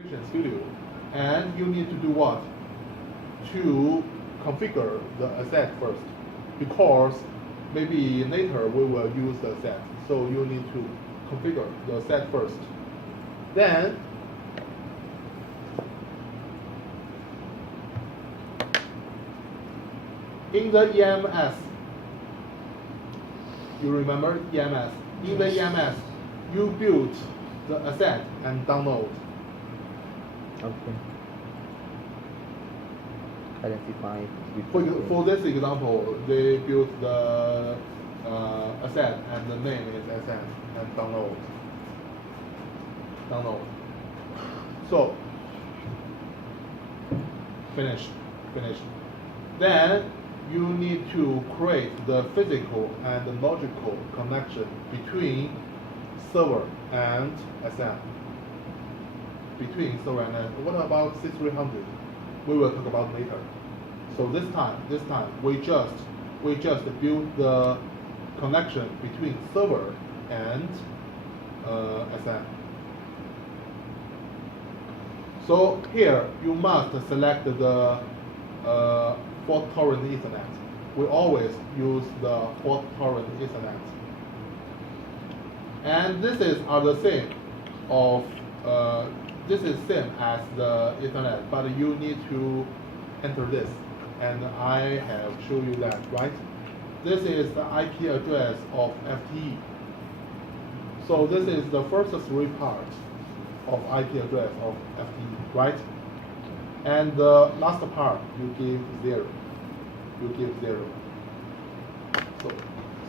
Studio, and you need to do what? To configure the asset first, because maybe later we will use the asset. So you need to configure the asset first. Then in the EMS, you remember EMS? In the EMS, you build the asset and download. Okay. Identify. For this example, they built the asset and the name is asset and download. Download. So finished. Then you need to create the physical and logical connection between server and asset. Between server and asset. What about C300? We will talk about later. So this time we just build the connection between server and asset. So here you must select the fault tolerant Ethernet. We always use the fault tolerant Ethernet. And this is the same of this is same as the Ethernet, but you need to enter this, and I have shown you that, right? This is the IP address of FTE. So this is the first three parts of IP address of FTE, right? And the last part you give 0. You give 0.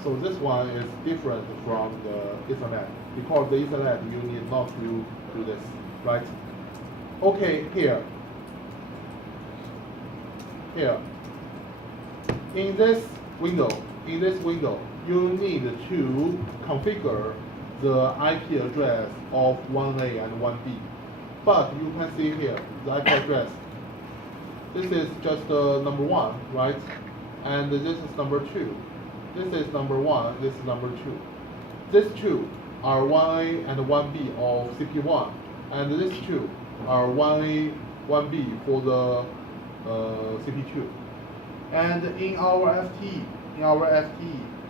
So this one is different from the Ethernet, because the Ethernet you need not to do this, right? Okay, here. In this window, you need to configure the IP address of 1A and 1B. But you can see here the IP address. This is just number 1, right? And this is number 2. This is number 1, this is number 2. These two are 1A and 1B of CP1, and these two are 1A, 1B for the CP2. And in our FTE,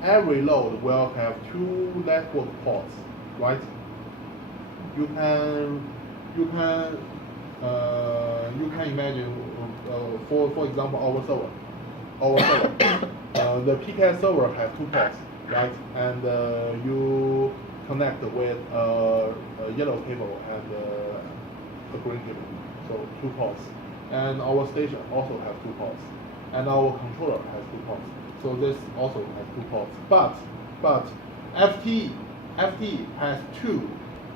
every node will have 2 network ports, right? You can imagine, for example, our server, the PK server has 2 ports, right? And you connect with a yellow cable and a green cable, so 2 ports. And our station also has 2 ports, and our controller has 2 ports. So this also has 2 ports. But FTE has 2.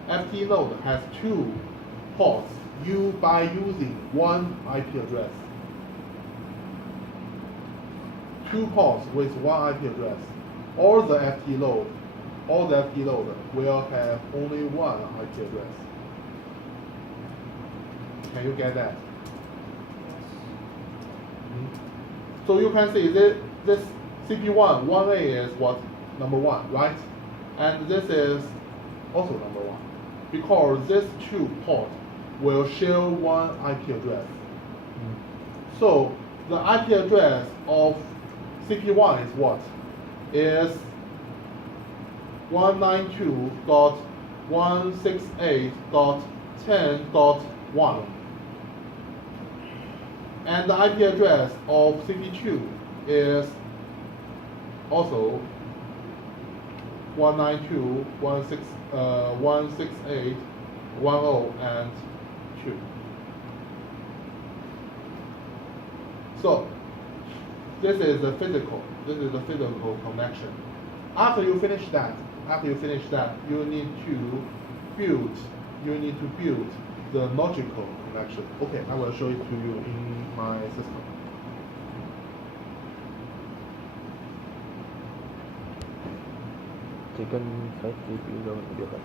FTE node has 2 ports by using 1 IP address. 2 ports with 1 IP address. All the FTE node will have only 1 IP address. Can you get that? So you can see this CP1, 1A is what? Number 1, right? And this is also number 1. Because these 2 ports will share 1 IP address. So the IP address of CP1 is what? Is 192.168.10.1. And the IP address of CP2 is also 192.168.10 and 2. So this is the physical connection. After you finish that, you need to build the logical connection. Okay, I will show it to you in my system. Chỉ cần phải CPU rồi mình được rồi.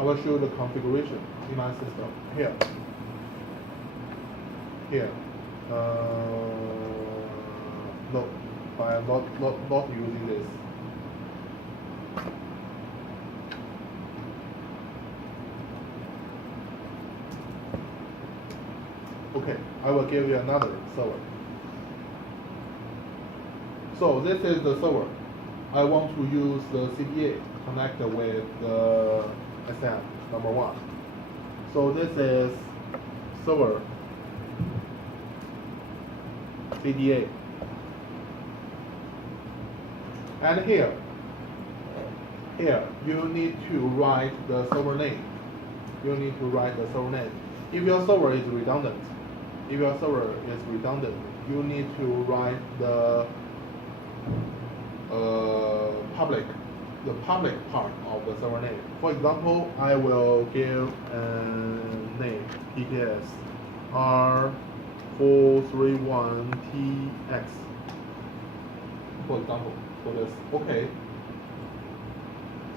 I will show the configuration in my system here. Here. No, I am not using this. Okay, I will give you another server. So this is the server. I want to use the CDA to connect with the SM number 1. So this is server CDA. And here you need to write the server name. You need to write the server name. If your server is redundant, you need to write the public part of the server name. For example, I will give a name PKS R431TX. For example, for this. Okay.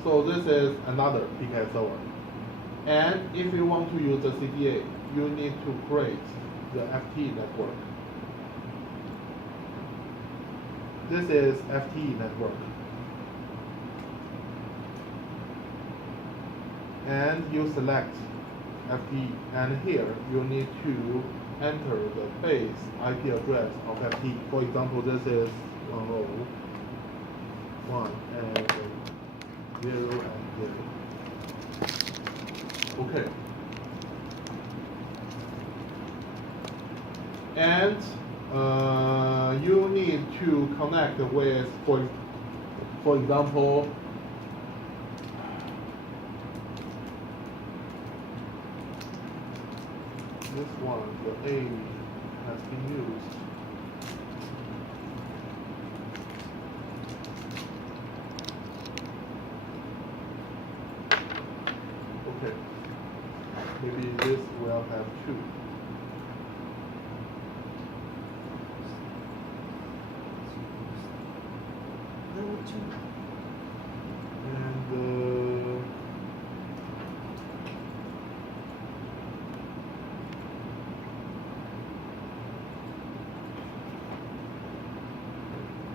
So this is another PKS server. And if you want to use the CDA, you need to create the FT network. This is FT network. And you select FT, and here you need to enter the base IP address of FT. For example, this is 101 and 0 and 0. Okay. And you need to connect with, for example, this one, the A has been used. Okay. Maybe this will have 2.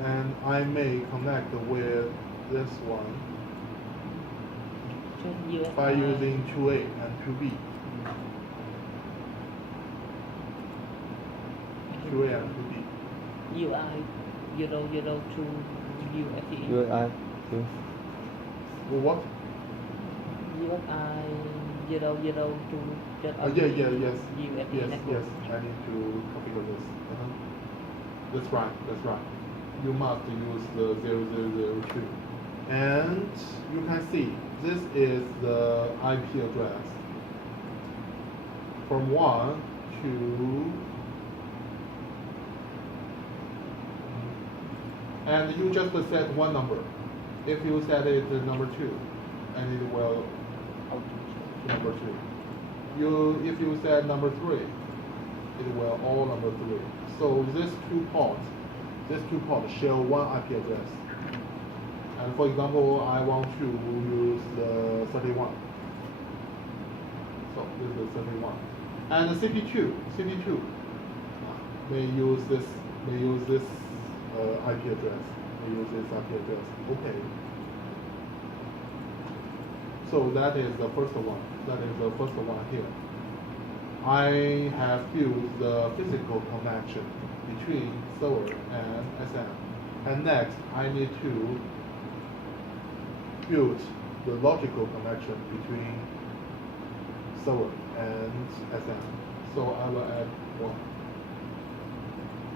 And I may connect with this one by using 2A and 2B. 2A and 2B. UI 002 UFT. UI. What? UFI 002 just Yes. UFT Yes, network. I need to configure this. That's right. You must use the 0002. And you can see this is the IP address from 1 to and you just set one number. If you set it number 2, and it will number 2. If you set number 3, it will all number 3. So these two ports share one IP address. And for example, I want to use the 31. So this is 31. And the CP2 may use this IP address. Okay. So that is the first one. Here. I have built the physical connection between server and SM. And next, I need to build the logical connection between server and SM. So I will add 1.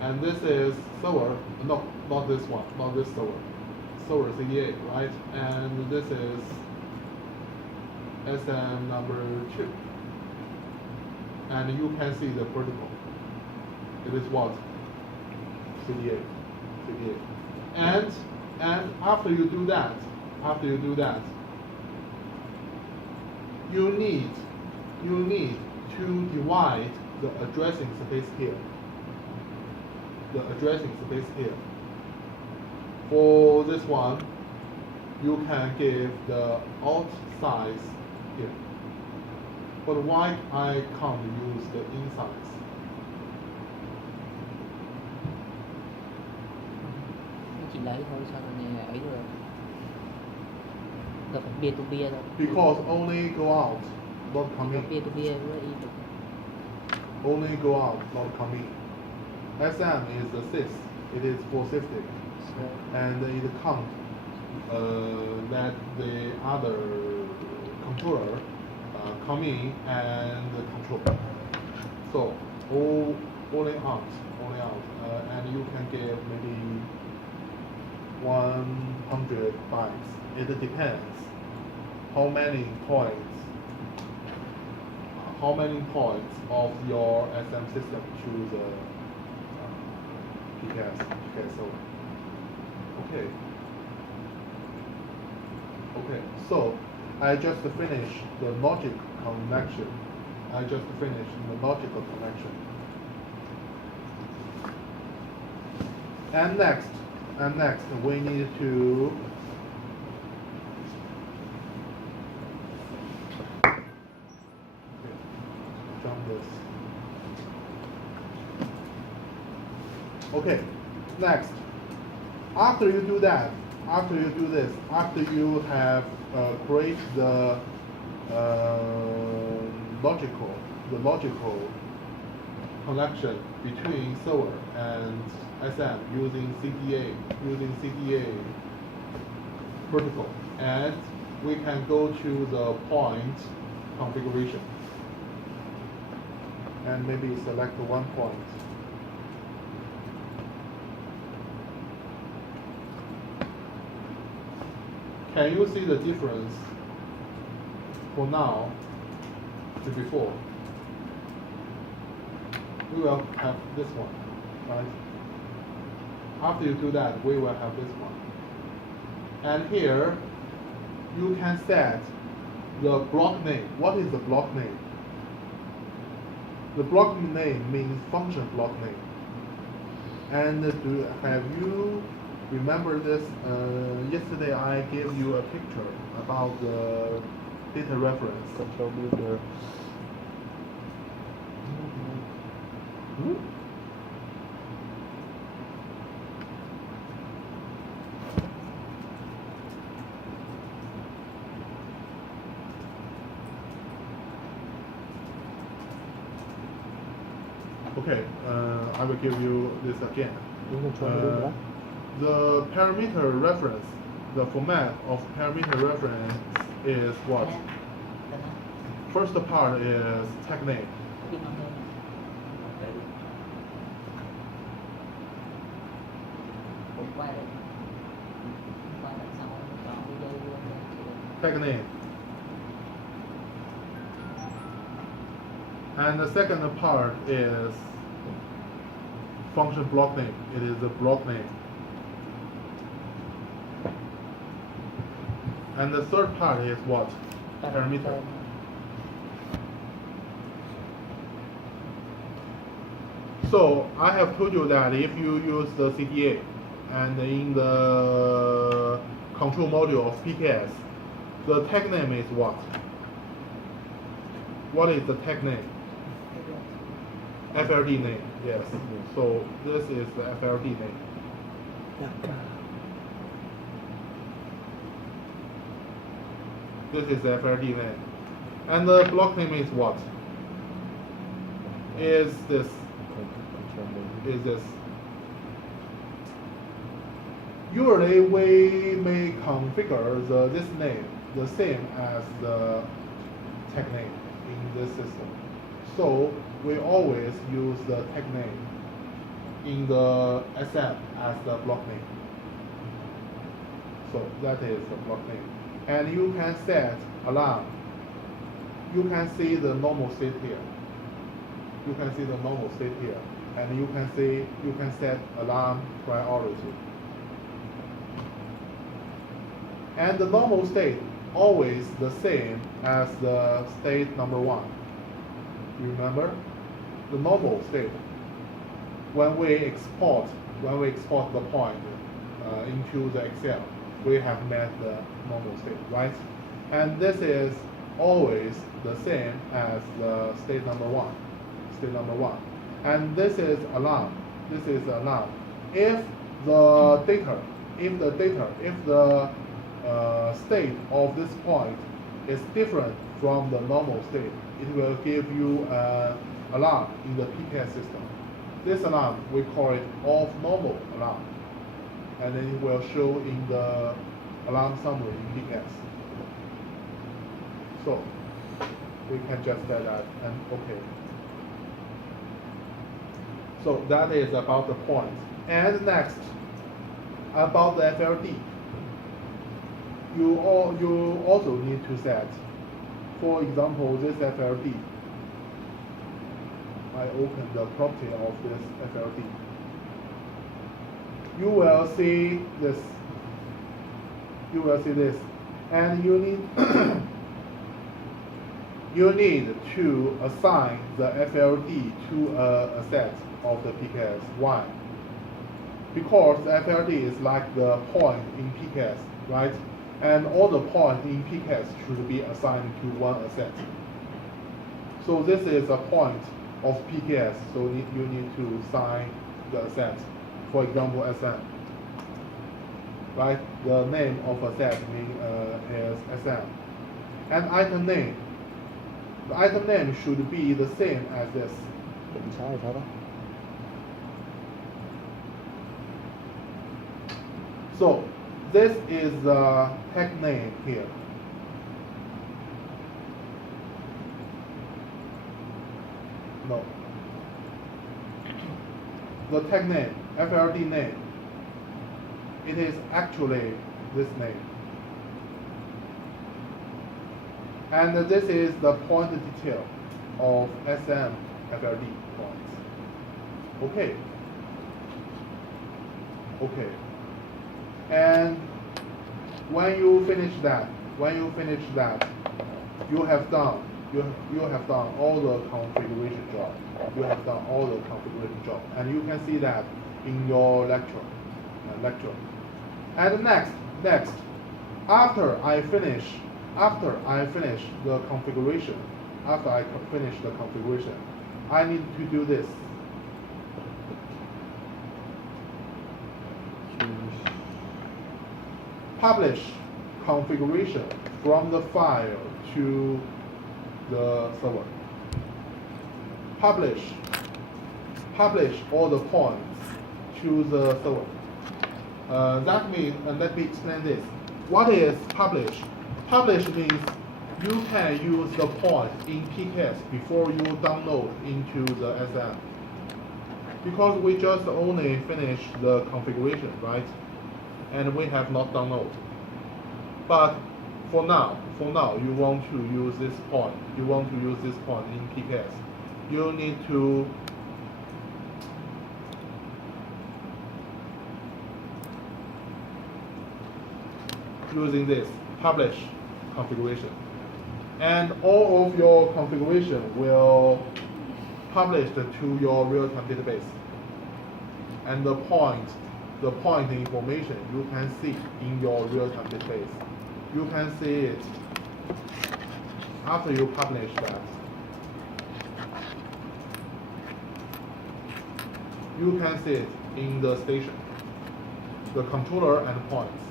And this is server, no, not this one, not this server. Server CDA, right? And this is SM number 2. And you can see the protocol. It is what? CDA. And after you do that, you need to divide the addressing space here. For this one, you can give the alt size here. But why I can't use the insides? Chỉ lấy thôi sao mà nghe ấy được. Rồi phải bia to bia thôi. Because only go out, not come in. Bia to bia với y được. Only go out, not come in. SM is the sixth. It is for safety, and it can't let the other controller come in and control. So only out, and you can get maybe 100 bytes. It depends how many points of your SM system to the PKS. Okay, so I just finished the logic connection. And next we need to jump this. Okay, next. After you do this, after you have create the logical connection between server and SM using CDA protocol, and we can go to the point configuration and maybe select one point. Can you see the difference for now to before? We will have this one, right? After you do that, we will have this one. And here, you can set the block name. What is the block name? The block name means function block name. And have you remember this? Yesterday I gave you a picture about the data reference. Control builder. Okay, I will give you this again. Control builder. The parameter reference, the format of parameter reference is what? First part is tag name. Tag name. And the second part is function block name. It is a block name. And the third part is what? Parameter. So I have told you that if you use the CTA and in the control module of PKS, the tag name is what? What is the tag name? FLD name, yes. So this is the FLD name. This is the FLD name. And the block name is what? Is this. Usually we may configure this name the same as the tag name in this system. So we always use the tag name in the SM as the block name. So that is the block name. And you can set alarm. You can see the normal state here. And you can set alarm priority. And the normal state always the same as the state number 1. You remember? The normal state. When we export the point into the Excel, we have met the normal state, right? And this is always the same as the state number one. State number one. And this is alarm. This is alarm. If the state of this point is different from the normal state, it will give you an alarm in the PKS system. This alarm, we call it off normal alarm. And then it will show in the alarm summary in PKS. So, we can just set that and okay. So that is about the point. And next, about the FLD. You also need to set, for example, this FLD. I open the property of this FLD. You will see this. You will see this, and you need you need to assign the FLD to a set of the PKS. Why? Because the FLD is like the point in PKS, right? And all the points in PKS should be assigned to one set. So this is a point of PKS, so you need to assign the set. For example, SM. Right? The name of a set is SM. And item name. The item name should be the same as this. Định sai hay sao đó? So this is the tag name here. No. The tag name, FLD name, it is actually this name. And this is the point detail of SM FLD points. Okay. Okay. And when you finish that, you have done all the configuration job. You have done all the configuration job, and you can see that in your lecture. And next, after I finish the configuration, I need to do this. Publish configuration from the file to the server. Publish all the points to the server. That means, let me explain this. What is publish? Publish means you can use the point in PKS before you download into the SM. Because we just only finished the configuration, right? And we have not downloaded. But for now, you want to use this point. You want to use this point in PKS. You need to using this publish configuration, and all of your configuration will publish to your real-time database. And the point information you can see in your real-time database. You can see it after you publish that. You can see it in the station, the controller and points,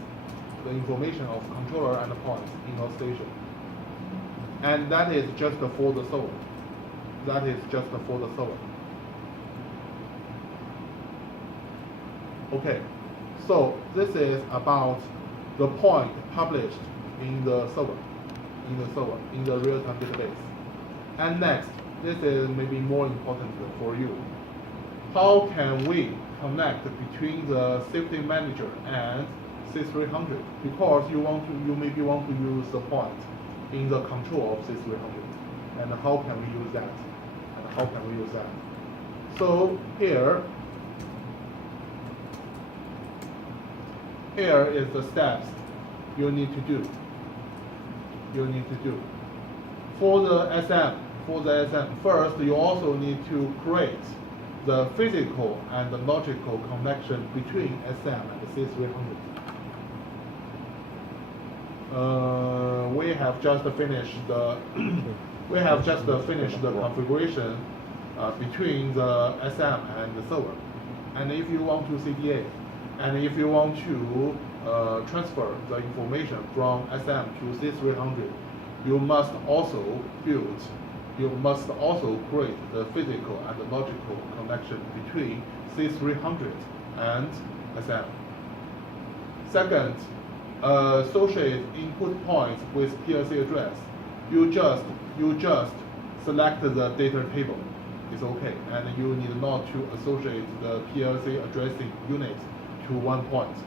the information of controller and points in your station. And that is just for the server. That is just for the server. Okay, so this is about the point published in the server, in the real-time database. And next, this is maybe more important for you. How can we connect between the safety manager and C300? Because you maybe want to use the point in the control of C300. And how can we use that? So here is the steps you need to do. For the SM, first you also need to create the physical and the logical connection between SM and the C300. we have just finished the configuration between the SM and the server. And if you want to CDA, and if you want to transfer the information from SM to C300, you must also create the physical and the logical connection between C300 and SM. Second, associate input points with PLC address. You just select the data table. It's okay, and you need not to associate the PLC addressing unit to one point.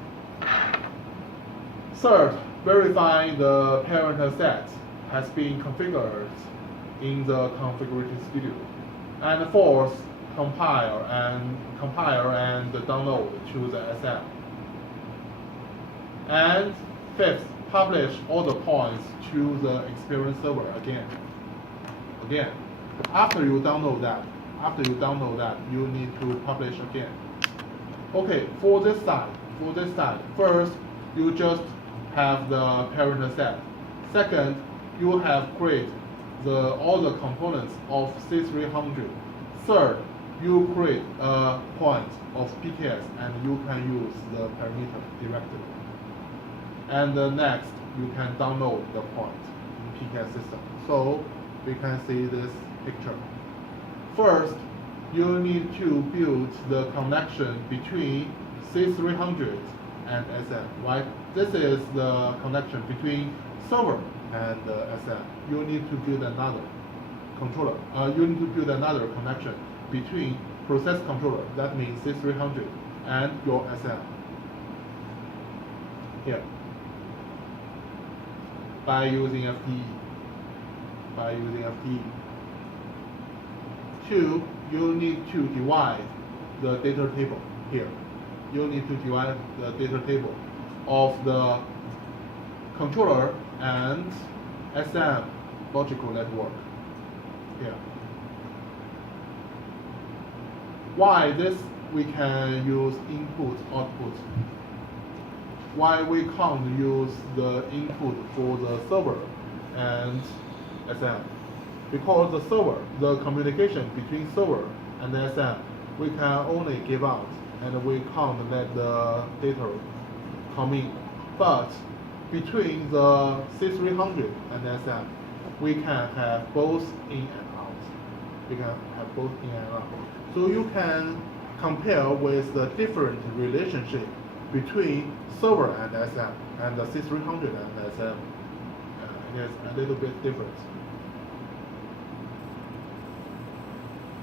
Third, verify the parent set has been configured in the configuration studio. And fourth, compile and download to the SM. And fifth, publish all the points to the experience server again. After you download that, you need to publish again. Okay, for this side, first, you just have the parent set. Second, you have create all the components of C300. Third, you create a point of PKS and you can use the parameter directly. And next, you can download the point in PKS system. So we can see this picture. First, you need to build the connection between C300 and SM, right? This is the connection between server and SM. You need to build another controller. You need to build another connection between process controller, that means C300, and your SM. Here. By using FTE. Two, you need to divide the data table here. You need to divide the data table of the controller and SM logical network here. Why this we can use input output? Why we can't use the input for the server and SM? Because the communication between server and SM, we can only give out and we can't let the data come in. But between the C300 and SM, we can have both in and out. So you can compare with the different relationship between server and SM and the C300 and SM. It is a little bit different.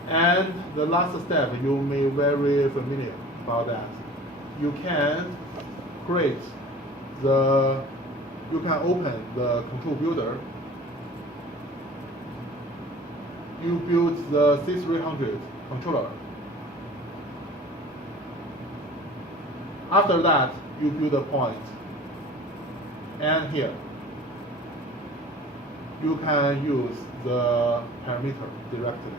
And the last step, you may be very familiar about that. You can open the control builder. You build the C300 controller. After that, you build a point. And here, you can use the parameter directly.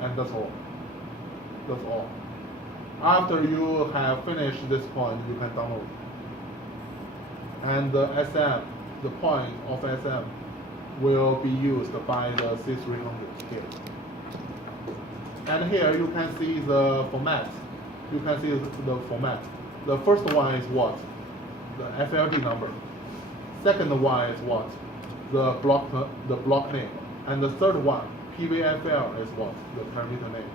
And that's all. After you have finished this point, you can download. And the SM, the point of SM, will be used by the C300 here. And here you can see the format. The first one is what? The FLD number. Second one is what? The block name. And the third one, PVFL, is what? The parameter name.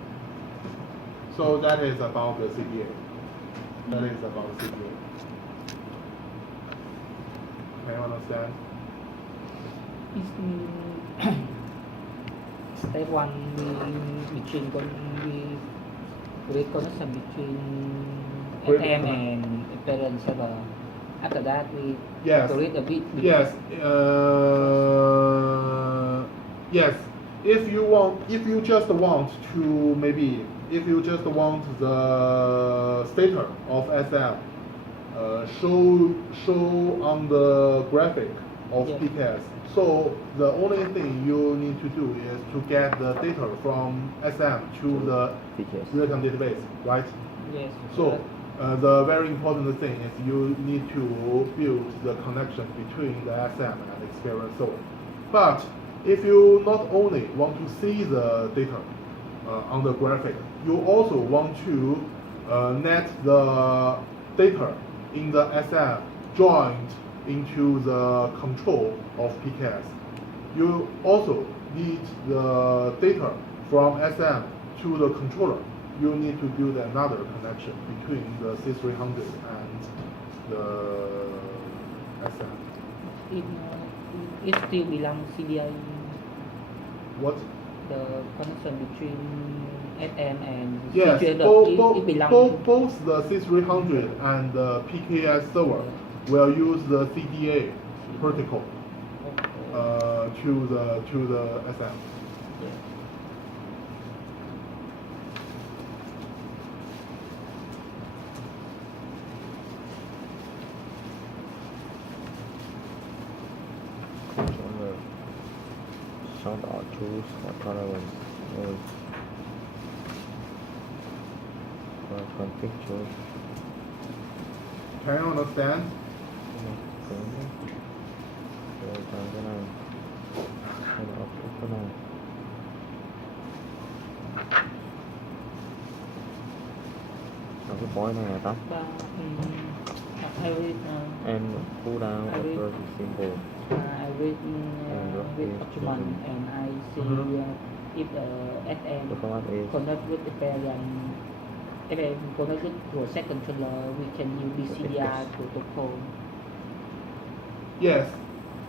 So that is about the CDA. Can you understand? Step one, we create connection between FM and parent server. After that, we create a bit. Yes. Yes. If you just want the stator of SM show on the graphic of PKS. So the only thing you need to do is to get the data from SM to the real-time database, right? Yes. So the very important thing is you need to build the connection between the SM and experience server. But if you not only want to see the data on the graphic, you also want to net the data in the SM joined into the control of PKS. You also need the data from SM to the controller. You need to build another connection between the C300 and the SM. It still belongs CDI. What? The connection between SM and Yes, C300 it belongs. both the C300 and the PKS server will use the CDA protocol to the SM. Yeah. Controller. Sound or choose or tolerance. Config choose. Can you understand? Rồi chọn cái này. Hay là ốc cái này. Chọn cái point này là tắt. I read. And pull down I read. after the symbol. I read document and I see if SM The format is connect with the parent. FM connect with your set controller, we can use BCDI protocol. Yes,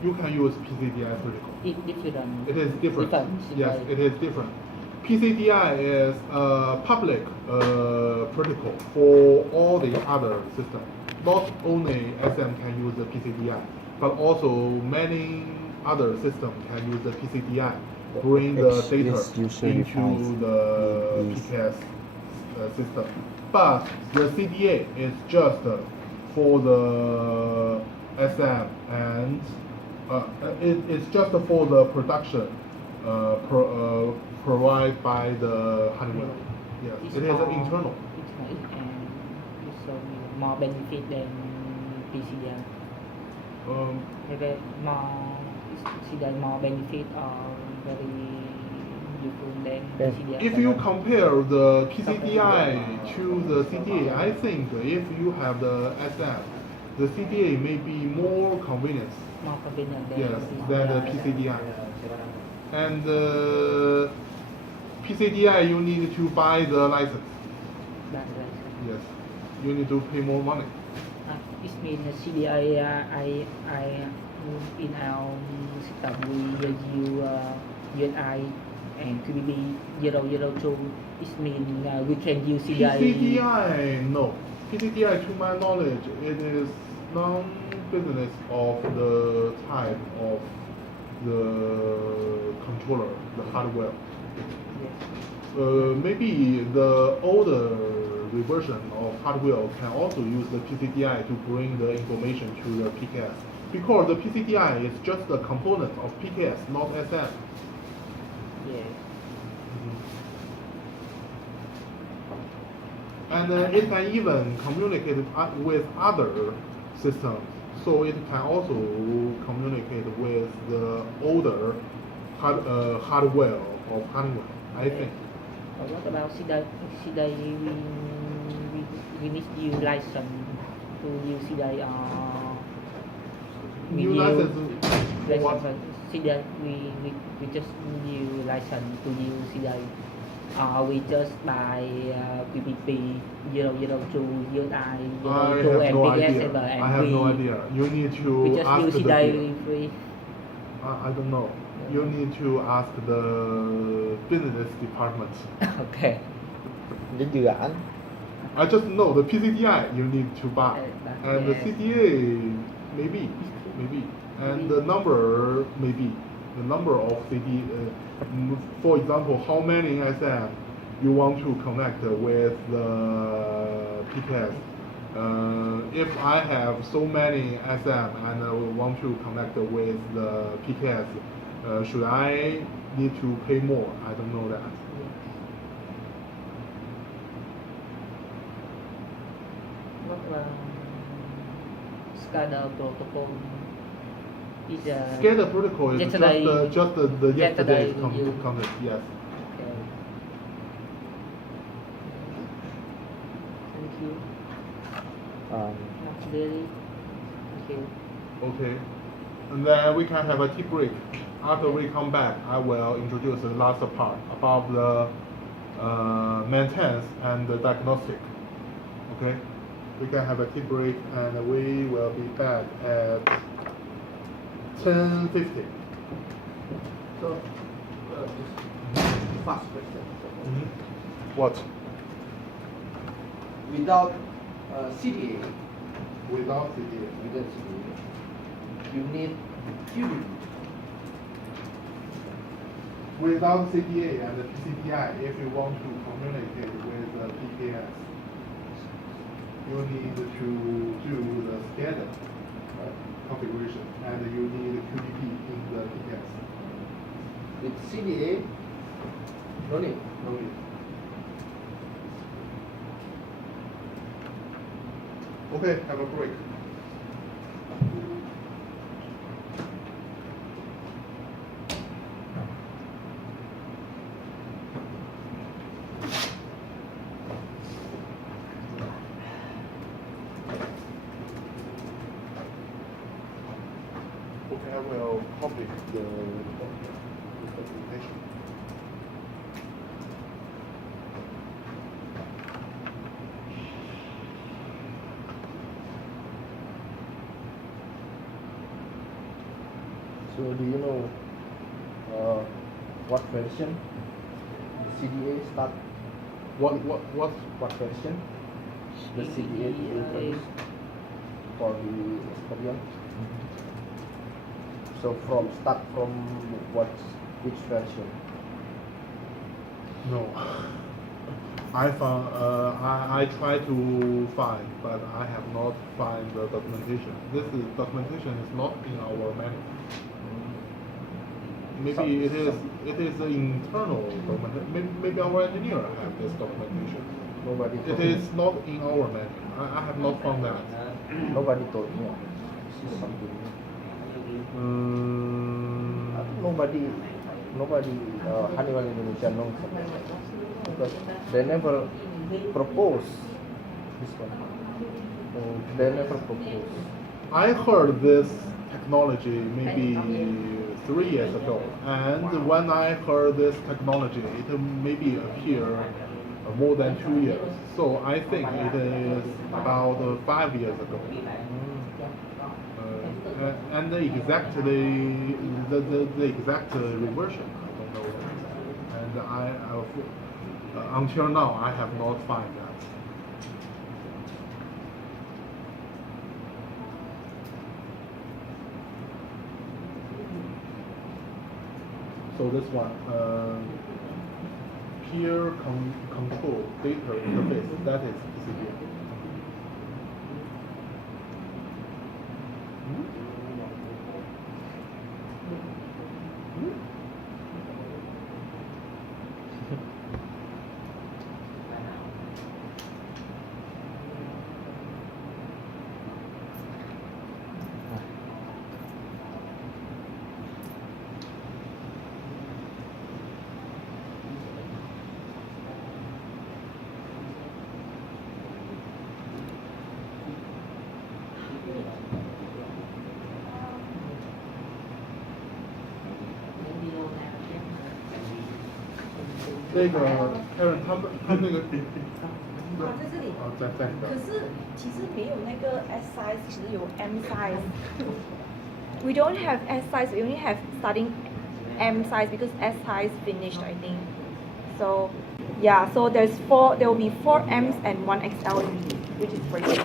you can use PCDI protocol. It different. It is different. Yes, right? it is different. PCDI is a public protocol for all the other systems. Not only SM can use the PCDI, but also many other systems can use the PCDI, bring the data into the PKS system. But the CDA is just for the SM and it's just for the production provided by the Honeywell. Yes, it is internal. It's more benefit than PCDI. Maybe PCDI more benefit or very useful than PCDI. If you compare the PCDI to the CDA, I think if you have the SM, the CDA may be more convenient. More convenient than Yes, than the PCDI. And PCDI, you need to buy the license. Yes, you need to pay more money. It means CDI, in our system we use UNI and QBB 002. It means we can use CDI. PCDI, no. PCDI, to my knowledge, it is non-business of the type of the controller, the hardware. Yes. Maybe the older version of hardware can also use the PCDI to bring the information to the PKS. Because the PCDI is just a component of PKS, not SM. Yes. And it can even communicate with other systems. So it can also communicate with the older hardware of Honeywell, I think. What about CDI? We need to use license to use CDI or New license for what? CDI, we just use license to use CDI. We just buy PPP 002, UNI 02 and PKS server, and I have no idea. You need to we just ask use the CDI free. I don't know. You need to ask the business department. Okay. Đến dự án. I just know the PCDI you need to buy, and the CDA maybe, and the number maybe, the number of CD. For example, how many SM you want to connect with the PKS. If I have so many SM and I want to connect with the PKS, should I need to pay more? I don't know that. SCADA protocol is SCADA protocol is yesterday- just the yesterday's you- content. Yes. okay. Thank you. Not really. Thank you. Okay. And then we can have a tea break. After we come back, I will introduce the last part about the maintenance and the diagnostic. Okay. We can have a tea break, and we will be back at 10:50. So, just fast question. What? Without CDA, Without the you need QBP. Without CDA and the PCPI, if you want to communicate with the PKS, you need to do the SCADA configuration, and you need QBP in the PKS. With CDA, no need. No need. Okay, have a break. Okay, I will copy the documentation. So, do you know what version the CDA start? What version the CDA introduced for the experience? So start from which version? No. I found I tried to find, but I have not find the documentation. Documentation is not in our manual. Maybe it is the internal documentation. Maybe our engineer have this documentation. Nobody It told is me. not in our manual. I have not found that. Nobody told me. This is something. Nobody Honeywell Indonesia knows about it. Because they never propose this one. So they never propose. I heard this technology maybe 3 years ago, and when I heard this technology, it maybe appeared more than 2 years. So I think it is about 5 years ago. And the exact reversion, I don't know. And until now, I have not found that. So this one, peer control data interface, that is PCB.那个 Karen 他那个在这里。在可是其实没有那个 S size，只有 M size。We don't have S size. We only have starting M size because S size finished, I think. So yeah, so there will be 4 M's and 1 XL, which is for you.